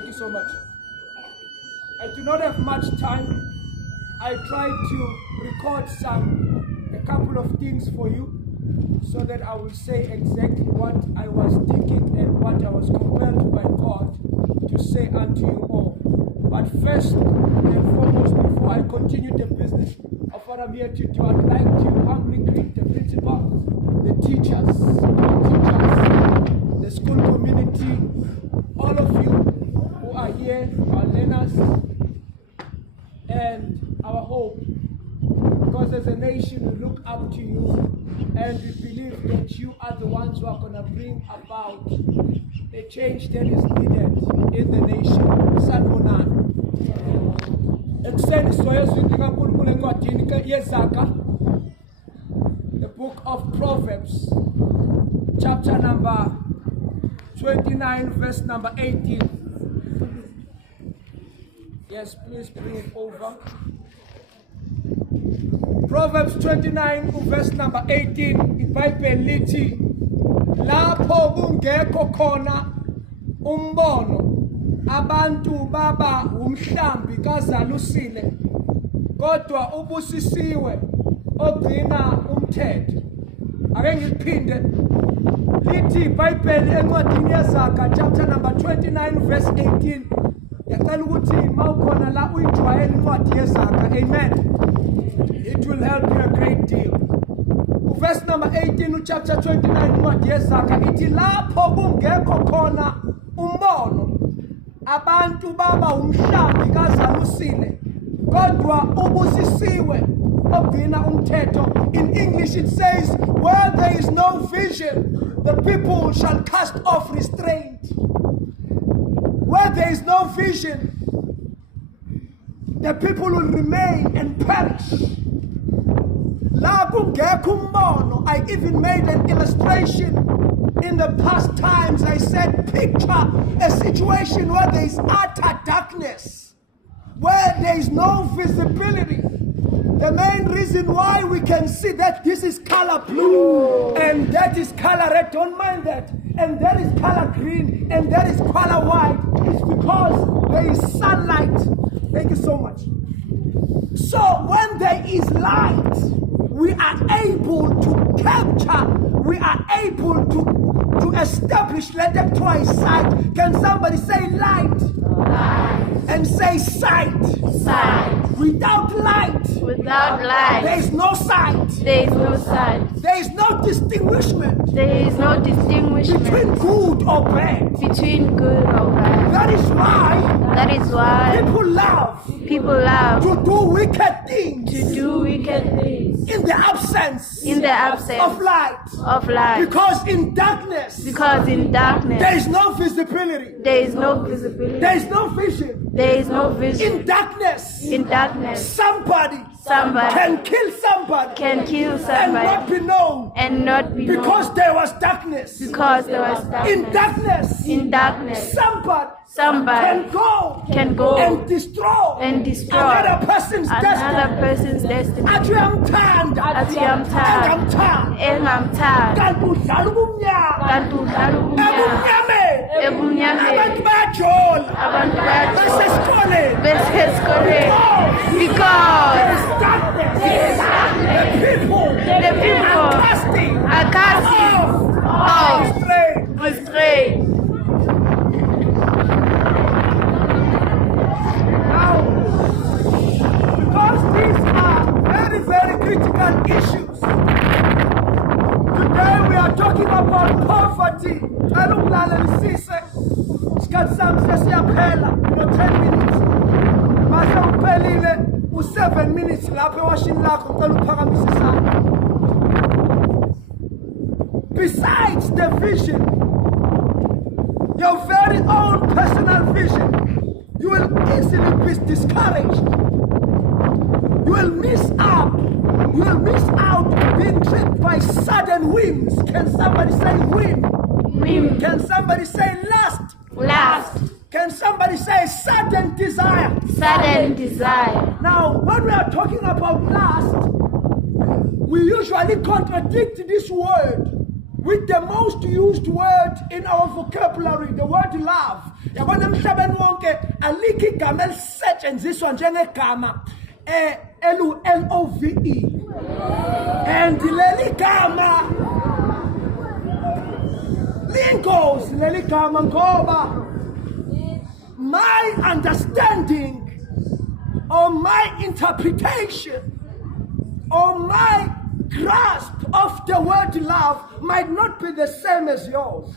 Thank you so much. I do not have much time. I tried to record a couple of things for you so that I will say exactly what I was thinking and what I was compelled by God to say unto you all. But first and foremost, before I continue the business of what I'm here to do, I'd like to humbly greet the principal, the teachers, the school community, all of you who are here, our learners, and our hope. Because as a nation, we look up to you and we believe that you are the ones who are going to bring about the change that is needed in the nation. Sanibonani. Ekuseni sizoya sithi kaNkulunkulu encwadini yeZaga, the book of Proverbs, chapter number 29, verse number 18. Yes, please bring it over. Proverbs 29, verse number 18. IBhayibheli lithi, lapho kungekho khona umbono, abantu baba umhlambi kazalusile, kodwa ubusisiwe ogcina umthetho. Ake ngiphinde lithi iBhayibheli encwadini yeZaga, chapter number 29, verse 18. Yacela ukuthi mawukhona la uyijwayele incwadi yeZaga. Amen. It will help you a great deal. Verse number 18 chapter 29 incwadi yeZaga ithi, lapho kungekho khona umbono, abantu baba umhlambi kazalusile, kodwa ubusisiwe ogcina umthetho. In English it says, where there is no vision, the people shall cast off restraint. Where there is no vision, the people will remain and perish. La kungekho umbono. I even made an illustration in the past times. I said, picture a situation where there is utter darkness, where there is no visibility. The main reason why we can see that this is color blue and that is color red, don't mind that, and that is color green and that is color white, is because there is sunlight. Thank you so much. So when there is light, we are able to capture, we are able to establish, let them try sight. Can somebody say light? Light. And say sight. Sight. Without light, there is no sight. There is no sight. There is no distinguishment. There is no distinguishment between good or bad. Between good or bad. That is why people love to do wicked things. In the absence of light. Because in darkness, there is no visibility. There is no visibility. There is no vision. There is no vision. In darkness, somebody can kill somebody and not be known because there was darkness. In darkness, somebody can go and destroy another person's destiny. Athi uyamthanda and I'm tired. Kanti udlala ubumnyama. Ebumnyameni abantu bayajola besesikoleni because the people are casting off restraint. Now, because these are very, very critical issues, today we are talking about poverty. Isikhathi sami sesiyaphela, 10 minutes. Mase uphelile u7 minutes lapho ewashini lakho ngicela uphakamise isandla. Besides the vision, your very own personal vision, you will easily be discouraged. You will miss out being tripped by sudden whims. Can somebody say whim? Can somebody say lust? Can somebody say sudden desire? Now, when we are talking about lust, we usually contradict this word with the most used word in our vocabulary, the word love. Yabona emhlabeni wonke alikho igama elisetshenziswa njengegama LOVE. And leli gama lingos leli gama ngoba my understanding or my interpretation or my grasp of the word love might not be the same as yours.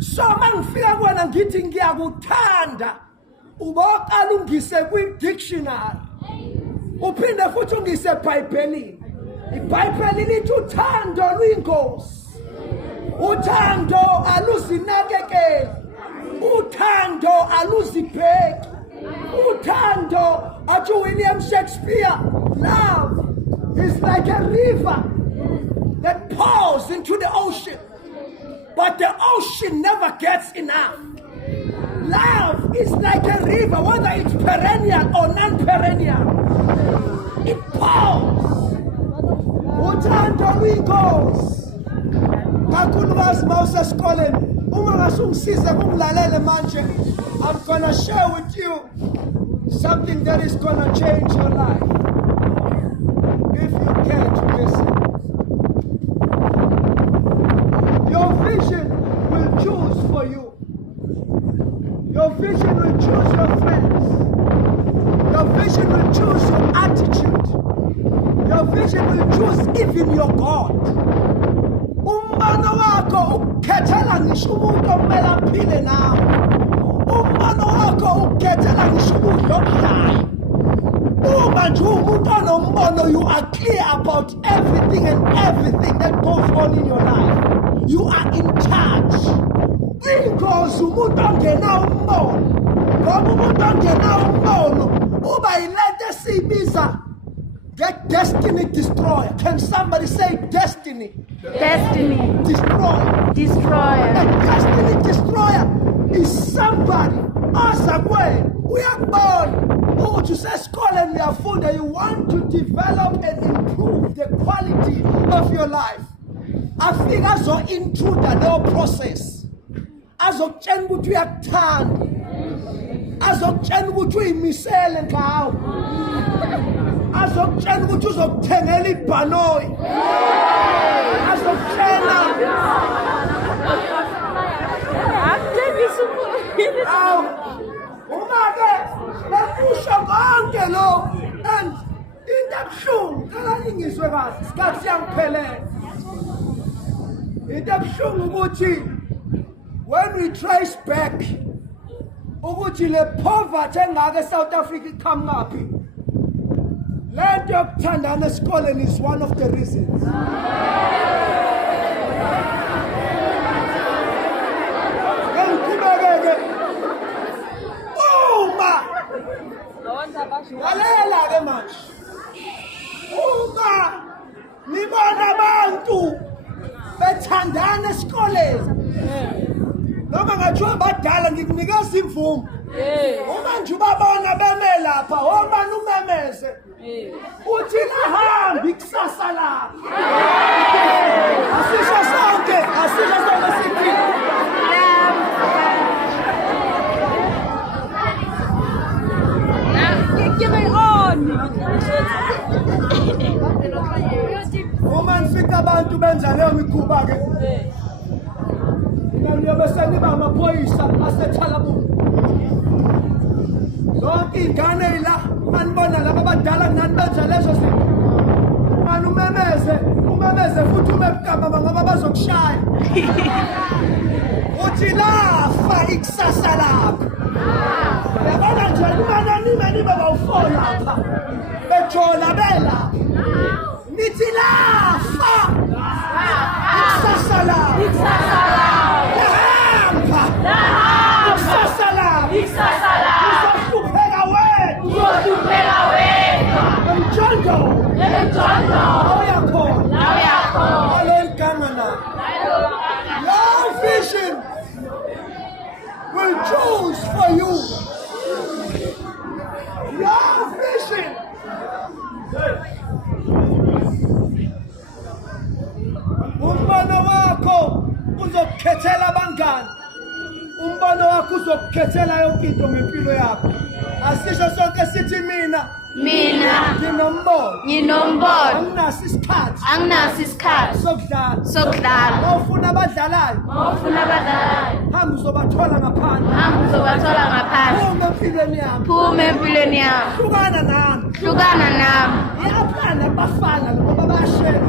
So mangifika kuwena ngithi ngiyakuthanda uboqala ungise kwi-dictionary uphinde futhi ungise eBhayibhelini. iBhayibheli lithi uthando luyingozi, uthando aluzinakekeli, uthando aluzibheki, uthando atsho William Shakespeare, love is like a river that pours into the ocean, but the ocean never gets enough. Love is like a river, whether it's perennial or non-perennial. It pours. Uthando luyingozi. Kakhulukazi mawusesikoleni, uma ngasungisize kungilalele manje, I'm gonna share with you something that is gonna change your life. If you care to listen. Your vision will choose for you. Your vision will choose your friends. Your vision will choose your attitude. Your vision will choose even your God. Umbano wako ukhethela ngisho umuntu omele aphile nawe. Umbano wako ukhethela ngisho ukudla okudlayo. Uma nje umuntu onombono, you are clear about everything and everything that goes on in your life. You are in charge. Because umuntu ongena umbono, ngoba umuntu ongena umbono uba yilento esiyibiza destiny destroyer. Can somebody say destiny? Destiny Destroyer. destroyer. A destiny destroyer is somebody osakwe uyabona ukuthi usesikoleni uyafunda, you want to develop and improve the quality of your life. Afika azo-intruder leyo process, azokutshela ukuthi uyakuthanda, azokutshela ukuthi uyimisele ngawo, azokutshela ukuthi uzokuthengela ibhanoyi, azokutshela uma-ke bekusho konke lo, and into ebuhlungu kalangingizwe kahle, isikhathi siyangiphelela. Into ebuhlungu ukuthi when we trace back ukuthi le poverty engaka eSouth Africa iqhamukaphi, lento yokuthandana esikoleni is one of the reasons. Ngikubekeke uma lalela-ke manje, uma nibona abantu bethandana esikoleni, noma ngathiwa abadala ngikunikeza imvumo, uma nje ubabona beme lapha, womane umemeze uthi nahambi ikusasa lakho. Asisho sonke sithi Give it on. uma nifika abantu benza leyo mikhuba-ke, niyobe seniba amaphoyisa asethalabuni. Zonke iy'ngane ey'la manibona laba abadala kunani benza lezo zinto, mani umemeze futhi ume buqamba ngoba bazokushaya. Uthi lafa ikusasa lakho. Yabona nje nibe bawu-4 lapha bejola belapha, nithi lafa ikusasa lakho. Lahamba ikusasa lakho. Uzohlupheka wena. Emjondolo awuyakhona. Alo igama na. Your vision will choose for you. Your vision. Umbano wakho uzokukhethela abangani. Umbono wakho uzokukhethela yonke into ngempilo yakho. Asisho sonke sithi mina nginombono. Anginaso isikhathi sokudlala. Ufuna abadlalayo. Hamba uzobathola ngaphandle. Phuma empilweni yami. Hlukana nami. Yaplana abafana ngoba bayashela.